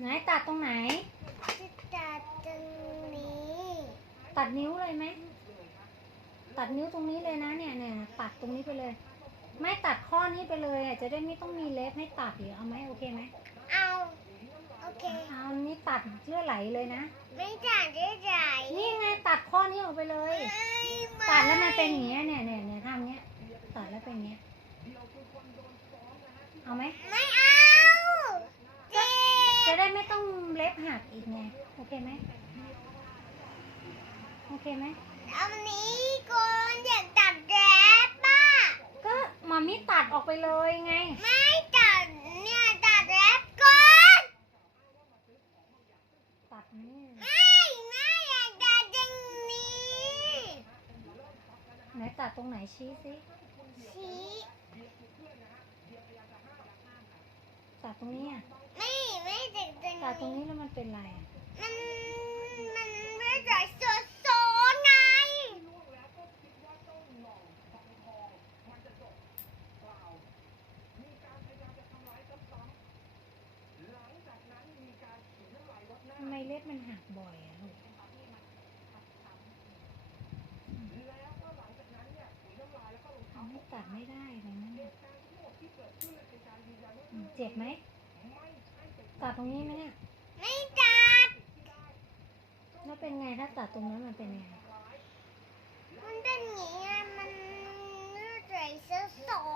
ไหนตัดตรงไหนจะตัดตรงนี้ ตัดนิ้วเลยไหม ตัดนิ้วตรงนี้เลยนะเนี่ยเนี่ยตัดตรงนี้ไปเลย ไม่ตัดข้อนี้ไปเลยอะจะได้ไม่ต้องมีเล็บให้ตัดอีกเอาไหมโอเคไหมเอา โอเค เอาอันนี้ตัดเลือดไหลเลยนะ ไม่ตัดได้ใจนี่ไงตัดข้อนี้ออกไปเลย ตัดแล้วมันเป็นอย่างเงี้ยเนี่ยเนี่ยเนี่ยทำเงี้ย ตัดแล้วเป็นอย่างเงี้ย เอาไหม ไม่เอาเจ็ จะ บ ได้ไม่ต้องเล็บหักอีกไง โอเคไหมโอเคไหมเอาอันนี้ก่อนอยากตัดแรปป้าก็มามิตัดออกไปเลยไง ไม่ตัดเนี่ยตัดแรปก่อนตัดนี่ไม่ไม่อยากตัดตรงนี้ไหนตัดตรงไหนชี้สิชี้ตัดตรงนี้อะไม่ไม่ ตัดตรงตัดตรงนี้นี้แล้วมันเป็นไรอะมันมันไม่ได้โซโซไง ทำไมเล็บมันหักบ่อยอะลูกทำให้ตัดไม่ได้เลยนะเนี่ยอืมเจ็บไหม ตัดตรงนี้ไหมเนี่ย ไม่ตัด แล้วเป็นไงถ้าตัดตรงนั้นมันเป็นไง มันเป็นอย่างนี้ไงมันไม่ได้โซโซเลยอืม